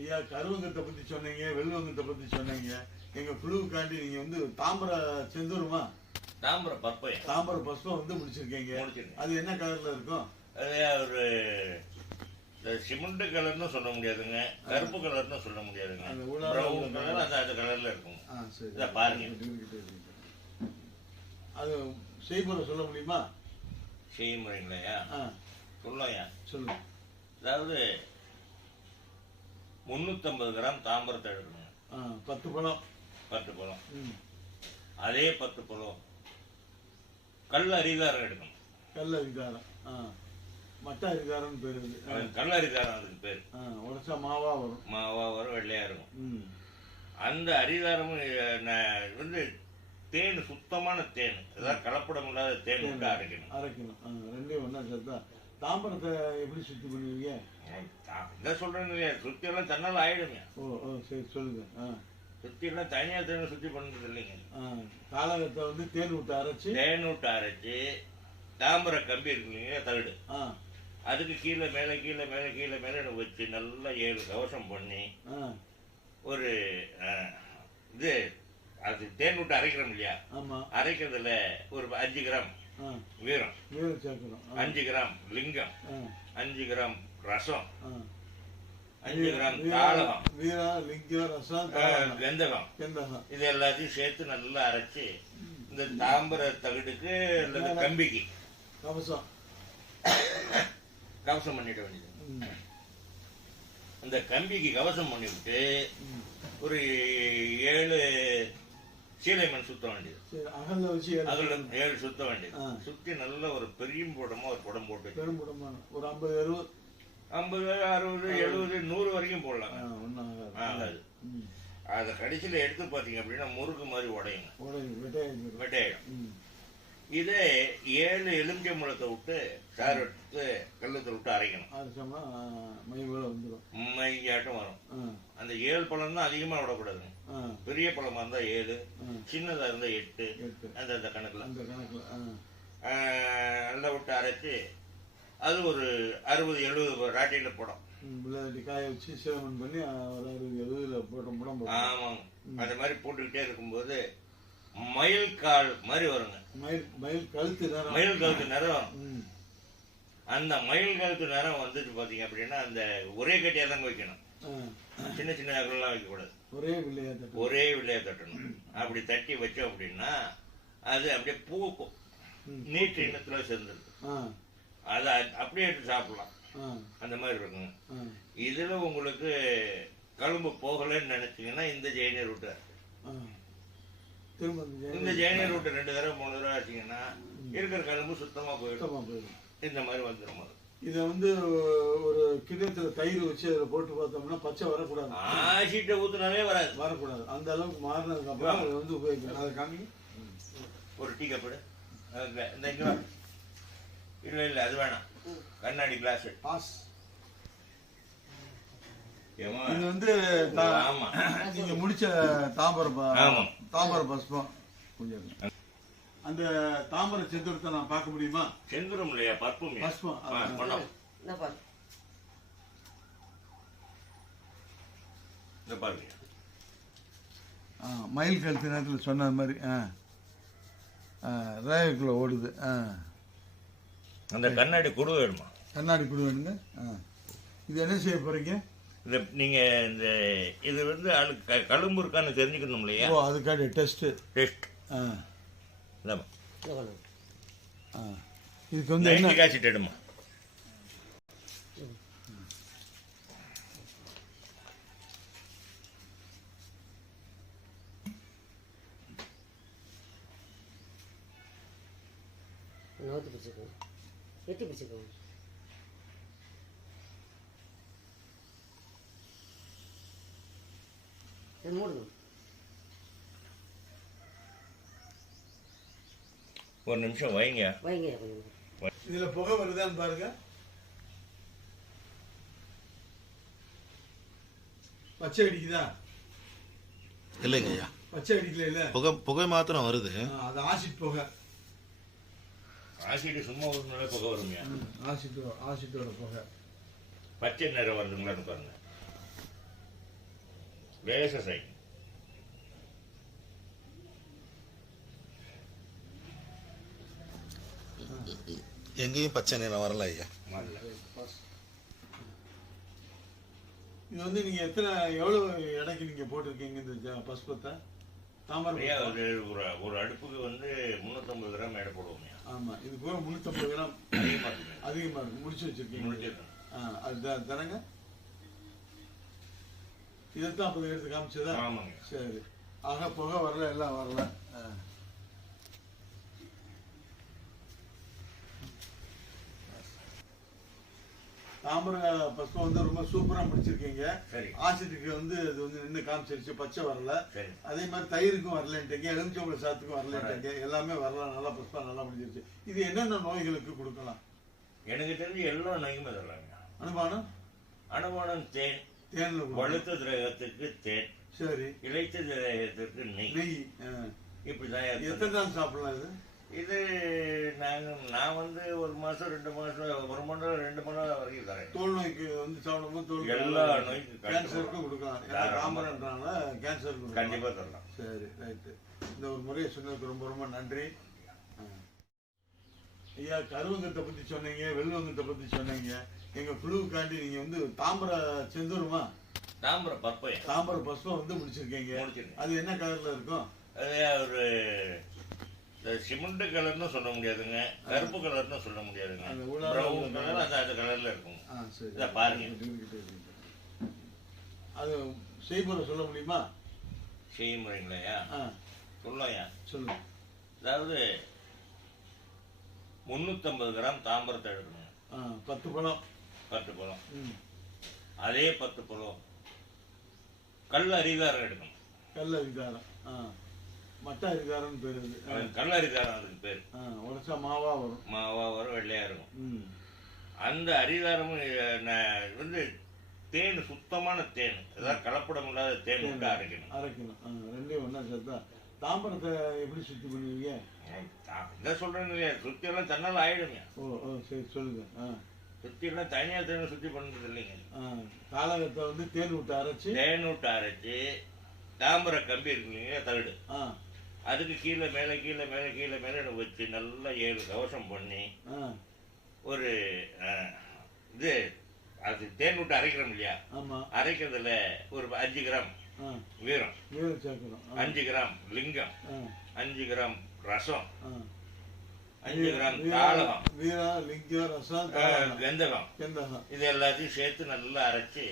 ஐயா கருவங்கத்தை பத்தி சொன்னீங்க, வெள்ளுவங்கத்தை பத்தி சொன்னீங்க. எங்க குழுவுக்காண்டி நீங்க வந்து தாம்பர செந்தூருமா தாம்பர பப்பையா தாம்பர பஸ்பம் வந்து முடிச்சிருக்கீங்க. அது என்ன கலர்ல இருக்கும்? அது ஒரு சிமெண்ட் கலர்னு சொல்ல முடியாதுங்க, கருப்பு கலர்னு சொல்ல முடியாதுங்க, பிரவுன் கலர் அந்த கலர்ல இருக்கும். இதை பாருங்க. அது செய்முறை சொல்ல முடியுமா? செய்முறைங்களையா சொல்லையா சொல்லுங்க. அதாவது 350 கிராம் தாம்பரத்தை எடுக்கணும். 10 பழம். 10 பழம். அதே 10 பழம் கல் அரிதாரம் எடுக்கணும். கல் அரிதாரம். மட்ட அரிதாரம் பேரு. கல் அரிதாரம் அதுக்கு பேர். உடச்சா மாவா வரும். மாவா வரும், வெள்ளையா இருக்கும். அந்த அரிதாரமும் வந்து தேன், சுத்தமான தேன், அதாவது கலப்படம் இல்லாத தேன் விட்டு அரைக்கணும். ரெண்டையும் ஒன்னா சேர்த்தா. தாம்பரத்தை எப்படி சுத்தி பண்ணுவீங்க? இதான் சொல்றேன் இல்லையா, சுத்தி எல்லாம் தன்னால ஆயிடுங்க. சரி சொல்லுங்க. சுத்தி எல்லாம் தனியா தேன் சுத்தி பண்றது இல்லைங்க. காலகத்தை வந்து தேன் விட்டு அரைச்சு தாம்பர கம்பி இருக்கு இல்லைங்க, தகடு, அதுக்கு கீழே மேல கீழே மேல கீழே மேல வச்சு நல்லா 7 கவசம் பண்ணி ஒரு இது அது தேன் விட்டு அரைக்கிறோம் இல்லையா, அரைக்கிறதுல ஒரு 5 கிராம் வீரம், 5 கிராம் லிங்கம், 5 கிராம் ரசம், 5 கிராம் தாளகம், வெந்தகம், இது எல்லாத்தையும் சேர்த்து நல்லா அரைச்சு இந்த தாம்பர தகடுக்கு அல்லது கம்பிக்கு கவசம் பண்ணிட வேண்டியது. அந்த கம்பிக்கு கவசம் பண்ணிவிட்டு ஒரு 7 சீலை மண் சுத்த வேண்டியது. அகல 7 சுத்த வேண்டியது. சுத்தி நல்ல ஒரு பெரிய குடமா ஒரு குடம் போட்டு ஒரு 50, 60, 70, 100 வரைக்கும் போடலாம். ஆகாது. அதை கடைசியில எடுத்து பாத்தீங்க அப்படின்னா முறுக்கு மாதிரி உடையுங்க, வெட்டையாயிடும். இதே 7 எலுமிச்சம்பழத்தை விட்டு சாறு எடுத்து கல்லத்தை விட்டு அரைக்கணும். மையாட்டம் வரும். அந்த 7 பழம் தான் அதிகமா விடக்கூடாதுங்க. பெரிய பழமா இருந்தா 7, சின்னதா இருந்தா 8, அந்த கணக்குல நல்லா விட்டு அரைச்சு அது ஒரு 60-70 ராட்டியில போடும். காய வச்சு சேவன் பண்ணி ஒரு 60-70 போட்டோம். ஆமாங்க. அந்த மாதிரி போட்டுக்கிட்டே இருக்கும்போது மயில் கால் மாதிரி வருங்க. மயில் கழுத்து நிறம். அந்த மயில் கழுத்து நிறம் வந்துட்டு பாத்தீங்க அப்படின்னா அந்த ஒரே கட்டியா தாங்க வைக்கணும். சின்ன சின்ன அகலாம் வைக்க கூடாது. ஒரே வில்லையா தட்டணும். அப்படி தட்டி வச்சோம் அப்படின்னா அது அப்படியே பூக்கும். நீட்டு இனத்துல சேர்ந்துருக்கு. அதை அப்படியே எடுத்து சாப்பிடலாம். அந்த மாதிரி இருக்குங்க. இதுல உங்களுக்கு கழும்பு போகலன்னு நினைச்சீங்கன்னா இந்த ஜெயினி ரூட்டை, இந்த ஜெயினி ரூட்டை 2 தடவை 3 தடவை ஆச்சுங்கன்னா இருக்கிற கழும்பு சுத்தமா போயிடும். இந்த மாதிரி வந்துடும். இதை வந்து ஒரு கிண்ணத்துல தயிர் வச்சு அதில் போட்டு பார்த்தோம்னா பச்சை வரக்கூடாது. ஆசிட்டை ஊத்துனாலே வரக்கூடாது. அந்த அளவுக்கு மாறினதுக்கு அப்புறம் அதை வந்து உபயோகிக்கணும். அதை காமி ஒரு டீ கப்பு இல்ல அது வேணாம், கண்ணாடி கிளாஸ் பாஸ். இது வந்து நீங்க முடிச்ச தாம்பர பஸ்பம் கொஞ்சம். அந்த தாம்பர செந்தூரத்தை நான் பார்க்க முடியுமா? செந்தூரம் இல்லையா, பஸ்பம். பாருங்க, மயில் கழுத்து நேரத்தில் சொன்ன மாதிரி ரேகுக்குள்ள ஓடுது. அந்த கண்ணாடி குடு வேணுமா? கண்ணாடி குடு வேணுங்க. இது என்ன செய்ய போறீங்க? நீங்க இந்த இது வந்து கழும்பு இருக்கான்னு தெரிஞ்சுக்கணும் இல்லையா? அதுக்காண்டி டெஸ்ட். இதுக்கு வந்து என்ன காய்ச்சிட்டு எடுமா? எட்டி பிடிச்சிக்கோங்க. மூடுங்க. ஒரு நிமிஷம் வைங்க. இதுல புகை வருதான்னு பாருங்க. பச்சை அடிக்குதா? இல்லைங்க ஐயா, பச்சை அடிக்கல. இல்ல புகை மாத்திரம் வருது. அது ஆசிட் புகை. ஆசிட் சும்மா ஒரு புகை வருங்க. ஆசிட்டோட புகை. பச்சை நிறம் வருதுங்களான்னு பாருங்க. லேசா சாய்க்கும். எங்கேயும் பச்சை நிறம் வரல ஐயா. இது வந்து நீங்க எவ்வளவு எடைக்கு நீங்க போட்டிருக்கீங்க இந்த பஸ்பத்தை? தாமரை ஒரு அடுப்புக்கு வந்து 350 கிராம் எடை போடுவோம். ஆமா, இது கூட 350 கிராம் அதிகமா இருக்கு. முடிச்சு வச்சிருக்கீங்க. அது தரங்க. இதைத்தான் அப்ப எடுத்து காமிச்சதா? ஆமாங்க. சரி. ஆக புகை வரல, எல்லாம் வரல. தாமரை பஸ்பம் வந்து ரொம்ப சூப்பரா முடிச்சிருக்கீங்க. ஆசிட்டுக்கு வந்து அது வந்து நின்று காமிச்சிருச்சு, பச்சை வரல. அதே மாதிரி தயிருக்கும் வரலன்ட்டீங்க, எலுமிச்சம்பழ சாத்துக்கும் வரலன்ட்டீங்க, எல்லாமே வரலாம். நல்லா பஸ்பம் நல்லா முடிஞ்சிருச்சு. இது என்னென்ன நோய்களுக்கு கொடுக்கலாம்? எனக்கு தெரிஞ்சு எல்லா நோய்க்குமே தரலாங்க. அனுமானம்? அனுமானம் தேன். தேன்ல வழுத்த திரகத்துக்கு தேன். சரி. இளைத்த திரகத்துக்கு நெய். இப்படிதான். எத்தனை நாள் சாப்பிடலாம் இது? இது நான் வந்து 1 மாசம் 2 மாசம் 1 மணி நேரம் 2 மணி நேரம் வரைக்கும் தரேன். தோல் நோய்க்கு வந்து சாப்பிடும்போது தோல் எல்லா நோய்க்கு கேன்சருக்கும் கொடுக்கலாம். தாமரைன்றால கேன்சருக்கு கண்டிப்பா தரலாம். சரி, ரைட்டு. இந்த ஒரு முறையை சொன்னதுக்கு ரொம்ப ரொம்ப நன்றி ஐயா. கருவங்கத்தை பத்தி சொன்னீங்க, வெள்ளுவங்கத்தை பத்தி சொன்னீங்க. எங்க புழுவுக்காண்டி நீங்க வந்து தாமரை செந்தூருமா? தாமரை பற்பை. தாமரை பஸ்பம் வந்து முடிச்சிருக்கீங்க. அது என்ன கலர்ல இருக்கும்? அது ஒரு சிமெண்ட் கலர்னு சொல்ல முடியாதுங்க, கருப்பு கலர்னு சொல்ல முடியாதுங்க. பிரவுன் கலர் அந்த கலர்ல இருக்கும். இத பாருங்க. அது செய்முறை சொல்ல முடியுமா? செய்முறைங்களையா? சொல்லலையா? சொல்லுங்க. அதாவது 350 கிராம் தாம்பரத்தை எடுக்கணும். 10 பழம். 10 பழம். அதே 10 பழம் கல் அரிதாரம் எடுக்கணும். கல் அரிதாரம். மட்ட அரிதாரம் பேரு. கல் அரிதாரம் அதுக்கு பேரு. உடச்சா மாவா வரும். மாவா வரும், வெள்ளையா இருக்கும். அந்த அரிதாரமும் வந்து தேன், சுத்தமான தேன், ஏதாவது கலப்படம் இல்லாத தேன் விட்டு அரைக்கணும். ரெண்டையும் ஒன்னா சேர்த்தா. தாம்பரத்தை எப்படி சுத்தி பண்ணுவீங்க? இதான் சொல்றேன் இல்லையா, சுத்தி எல்லாம் தன்னால ஆயிடுங்க. ஓ சரி, சொல்லுங்க. சுத்தி எல்லாம் தனியா தேன் சுத்தி பண்றது இல்லைங்க. காலகத்தை வந்து தேன் விட்டு அரைச்சு தாம்பர கம்பி இருக்கு இல்லைங்க, தகடு, அதுக்கு கீழே மேல கீழே மேல கீழே மேல வச்சு நல்லா 7 கவசம் பண்ணி ஒரு இது அது தேன் விட்டு அரைக்கிறோம் இல்லையா, அரைக்கிறதுல ஒரு 5 கிராம் வீரம், 5 கிராம் லிங்கம், 5 கிராம் ரசம், 5 கிராம் தாளகம், கந்தகம், இது எல்லாத்தையும் சேர்த்து நல்லா அரைச்சு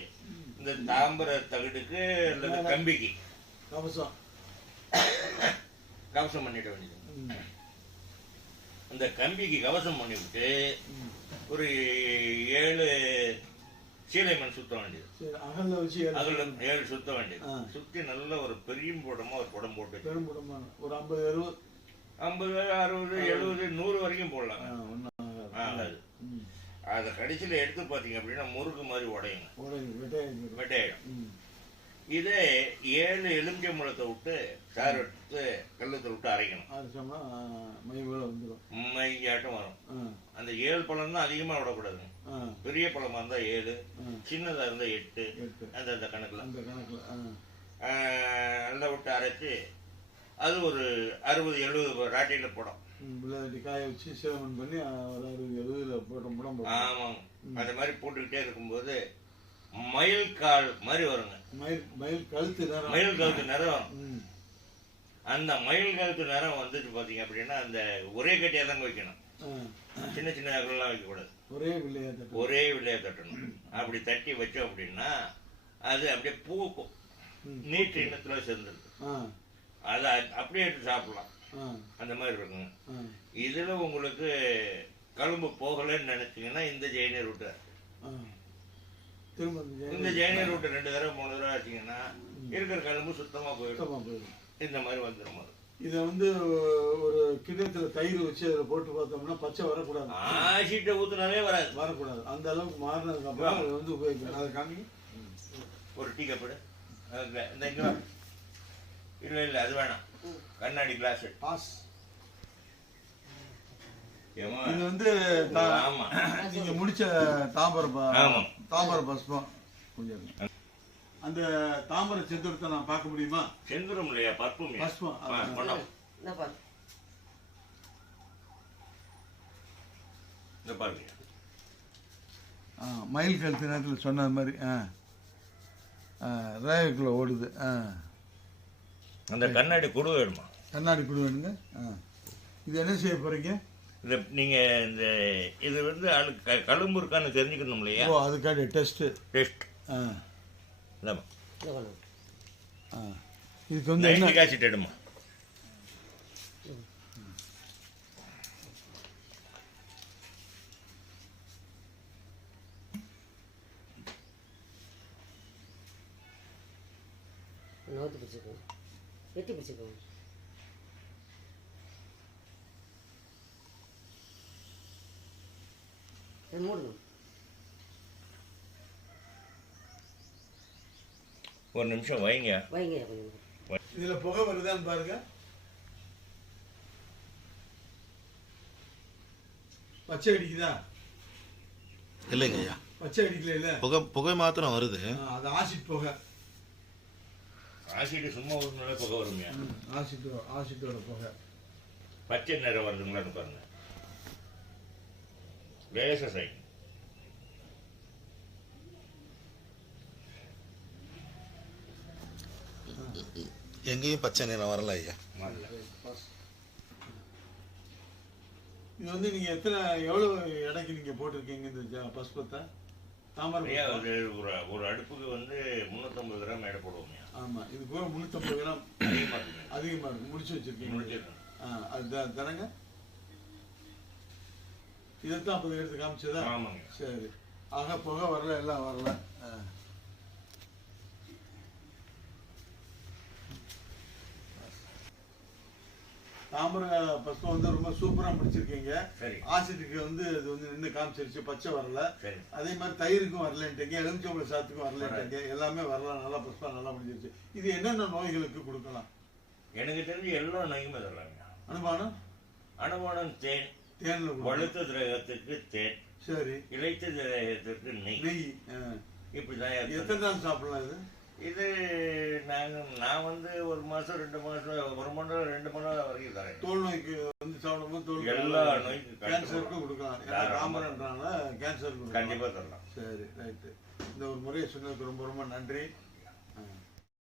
இந்த தாம்பர தகடுக்கு அல்லது கம்பிக்கு கவசம் பண்ணிட வேண்டியது. இந்த கம்பிக்கு கவசம் பண்ணிவிட்டு ஒரு 7 சீலை மண் சுத்த வேண்டியது. அகல 7 சுத்த வேண்டியது. சுத்தி நல்ல ஒரு பெரிய போடமா ஒரு குடம் போட்டு ஒரு 50 60 70 100 வரைக்கும் போடலாம். அதை கடைசியில் எடுத்து பார்த்தீங்க அப்படின்னா முறுக்கு மாதிரி உடையும், வெட்டையாயிடும். இதே 7 எலுமிச்சம்பழத்தை விட்டு சாறு எடுத்து கல்லத்தை விட்டு அரைக்கணும். மையாட்டம் வரும். அந்த 7 பழம் தான் அதிகமா விடக்கூடாது. பெரிய பழமா இருந்தா 7, சின்னதா இருந்தா 8, அந்த கணக்குல நல்லா விட்டு அரைச்சு அது ஒரு 60-70 ராட்டியில போடும். காய வச்சு சேவன் பண்ணி ஒரு 60-70 போட்டோம். ஆமாங்க. அந்த மாதிரி போட்டுக்கிட்டே இருக்கும்போது மயில் கால் மாதிரி வருங்க. மயில் கழுத்து நிறம். அந்த மயில் கழுத்து நிறம் வந்துட்டு பாத்தீங்க அப்படின்னா அந்த ஒரே கட்டியா தாங்க வைக்கணும். சின்ன சின்ன அகலாம் வைக்க கூடாது. ஒரே வில்லையா தட்டணும். அப்படி தட்டி வச்சோம் அப்படின்னா அது அப்படியே பூக்கும். நீட்டு இனத்துல சேர்ந்துருக்கு. அதை அப்படியே எடுத்து சாப்பிடலாம். அந்த மாதிரி இருக்குங்க. இதுல உங்களுக்கு கழும்பு போகலன்னு நினைச்சீங்கன்னா இந்த ஜெயினி ரூட்டை, இந்த ஜெயினி ரூட்டை 2 தடவை 3 தடவை ஆச்சுங்கன்னா இருக்கிற கழும்பு சுத்தமா போயிடும். இந்த மாதிரி வந்துடும். இத வந்து ஒரு கிண்ணத்துல தயிர் வச்சு அதுல போட்டு பார்த்தோம்னா பச்சை வரக்கூடாது. ஆசிட்ட ஊத்துனாலே வரக்கூடாது. அந்த அளவுக்கு மாறினதுக்கு அப்புறம் அதை வந்து உபயோகிக்கணும். அதை காமி ஒரு டீ கப்பு இல்ல அது வேணாம். கண்ணாடி கிளாஸ் பாஸ். இது வந்து நீங்க முடிச்ச தாம்பர பஸ்பம் கொஞ்சம் அந்த தாமரை செந்தூரத்தை நான் பார்க்க முடியுமா? செந்தூரம் இல்லையா, பற்பும் பஸ்பம். இந்த பாரு. இந்த பாருங்க. மயில் கழுத்து நேரத்தில் சொன்ன மாதிரி ரேகுக்குள்ள ஓடுது. அந்த கண்ணாடி குடு வேணுமா? கண்ணாடி குடு வேணுங்க. இது என்ன செய்ய போறீங்க? இந்த நீங்கள் இந்த இது வந்து கழும்பு இருக்கான்னு தெரிஞ்சுக்கணும் இல்லையா? ஓ, அதுக்காக டெஸ்ட். இந்தாம்மா. இதுக்கு வந்து என்ன காய்ச்சிட்டு எடுமா. நோத்து பிடிச்சிக்கோங்க, வெட்டி பிடிச்சிக்கோங்க. மூடுங்க. ஒரு நிமிஷம் வைங்க. வைங்க கொஞ்சம். இதுல புகை வருதான்னு பாருங்க. பச்சை அடிக்குதா? இல்லைங்க ஐயா, பச்சை அடிக்கல. இல்ல, புகை மாத்திரம் வருது. அது ஆசிட் புகை. ஆசிட் சும்மா ஒரு நாளே புகை வருமையா? ஆசிட்டோட புகை. பச்சை நிறம் வருதுங்களான்னு பாருங்க. லேசா சை. எங்கேயும் பச்சை நிறம் வரல ஐயா. இது வந்து நீங்க எவ்வளவு எடைக்கு நீங்க போட்டிருக்கீங்க இந்த பஸ்பத்தை? தாமரை ஒரு அடுப்புக்கு வந்து 350 கிராம் எடை போடுவோம். ஆமா, இது கூட 350 கிராம் அதிகமா இருக்கு. முடிச்சு வச்சிருக்கீங்க. அது தரங்க. இதைத்தான் அப்போ எடுத்து காமிச்சதா? ஆமாங்க. சரி. ஆக புகை வரல, எல்லாம் வரல. தாமரை பஸ்பம் வந்து ரொம்ப சூப்பரா முடிச்சிருக்கீங்க. ஆசிட்டுக்கு வந்து அது வந்து நின்று காமிச்சிருச்சு, பச்சை வரல. அதே மாதிரி தயிருக்கும் வரலன்ட்டீங்க, எலுமிச்சம்பழ சாத்துக்கும் வரலன்ட்டீங்க, எல்லாமே வரலாம். நல்லா பஸ்பம் நல்லா முடிஞ்சிருச்சு. இது என்னென்ன நோய்களுக்கு கொடுக்கலாம்? எனக்கு தெரிஞ்சு எல்லா நோய்க்குமே தரலாங்க. அனுமானம் தேன். தேன்ல வழுத்த திரகத்துக்கு தேன். சரி. இளைத்த திரகத்துக்கு நெய். இப்படிதான். எத்தனை நாள் சாப்பிடலாம் இது? இது நான் வந்து ஒரு மாசம் 2 மாசம், 1 மணி நேரம் 2 மணி நேரம் வரைக்கும் தரேன். தோல் நோய்க்கு வந்து சாப்பிடும்போது தோல் எல்லா நோய்க்கும் கேன்சருக்கும் கொடுக்கலாம். தாமரைன்றால கேன்சருக்கு கண்டிப்பா தரலாம். சரி, ரைட்டு. இந்த ஒரு முறையை சொன்னதுக்கு ரொம்ப ரொம்ப நன்றி.